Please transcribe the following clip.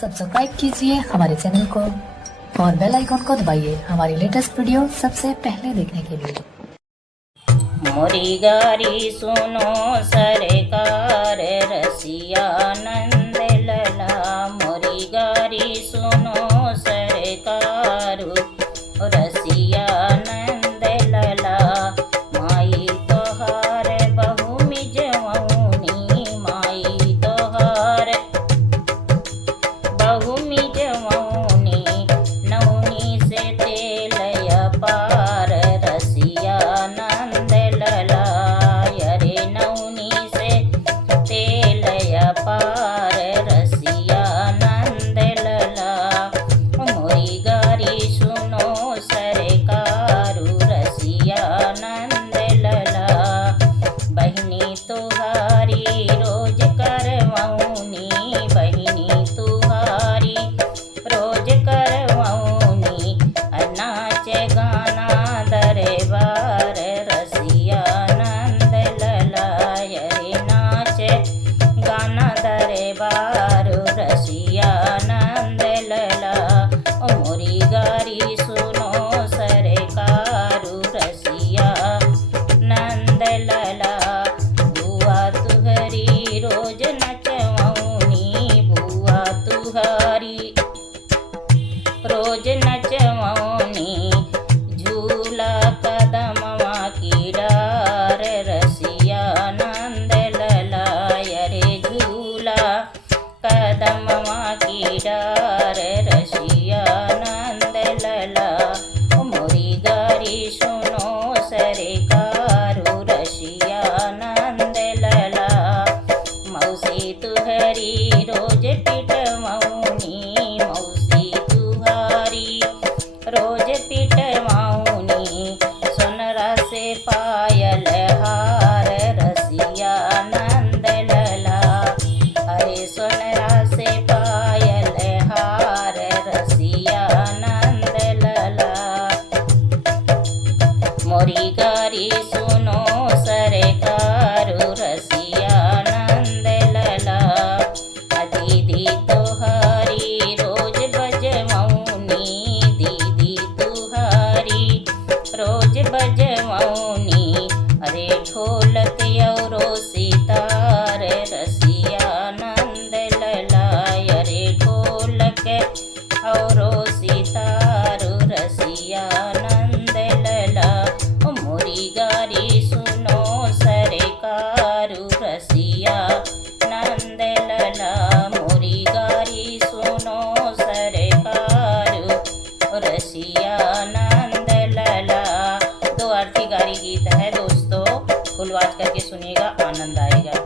Subscribe कीजिए हमारे channel को और बेल आइकॉन को दबाइए हमारी लेटेस्ट वीडियो सबसे पहले देखने के लिए। मोरी गारी सुनो सरकार रसिया नंद लला। मोरी गारी सुनो सरकार रसिया नंद लला। माई तोहार बहु मिजवनी, माई तोहार बहु मिजवनी। नौनी से तेलया पार रसिया नंद लला। अरे नौनी से तेलया पार रसिया नंद लला। मोरी गारी सुनो सरकारू रसिया नंद लला। बहिनी तुहारी रोज करवौनी, बहिनी तुहारी रोज करवौनी। नाच गाना दरबार रसिया नंद लला। अरे नाच गाना दरबार रसिया नंद लला। मोरी गारी सुनो सरकारू रसिया नंद लला। बुआ तुहरी रोज नचवौनी, बुआ तुहरी रोज नचवौनी। झूला कदमवा की डार रसिया नंद लला। अरे झूला कदमवा की डार रसिया नंद लला। मोरी गारी सुनो सरकारू रसिया नंद लला। मौसी तुहरी रोज पिटवौनी, मौसी तुहारी रोज पिटवौनी। सोनरा से पायल हार रसिया नंद लला। अरे सोनरा से पायल हार रसिया नंद लला। मोरी गारी सुनो सरकारू रसिया नंद लला। दीदी तुहारी रोज बजवौनी, दीदी तुहारी रोज बजवौनी। अरे ढोलक औरो सितार रसिया नंद लला। अरे ढोलक औरो सितार रसिया नंद लला। मोरी गारी सुनो सरकारू रसिया नंद लला। मोरी गारी सुनो सरकारू रसिया नंद लला। दो आरती गारी गीत है दोस्तों, फुल आवाज करके सुनिएगा, आनंद आएगा।